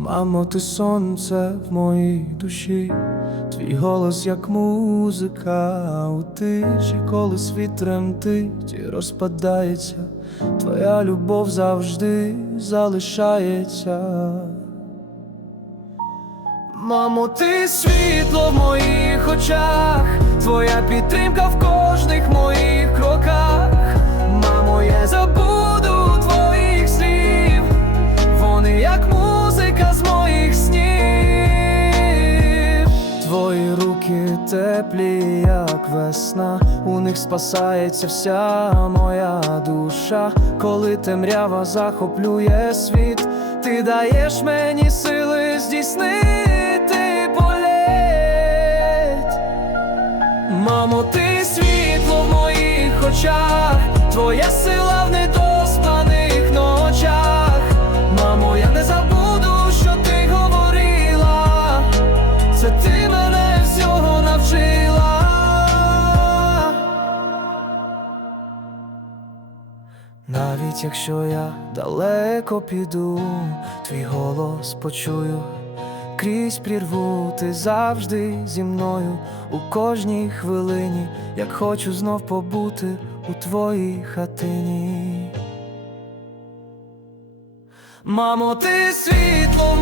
Мамо, ти сонце в моїй душі, твій голос, як музика у тиші, коли світ тремтить розпадається, твоя любов завжди залишається. Мамо, ти світло в моїх очах, твоя підтримка в руки теплі, як весна, у них спасається вся моя душа, коли темрява захоплює світ, ти даєш мені сили здійснити політ. Мамо, ти світло в моїх очах, твоя сила в недоспаних Навіть якщо я далеко піду, твій голос почую. Крізь прірву ти завжди зі мною у кожній хвилині, як хочу знов побути у твоїй хатині. Мамо, ти світло в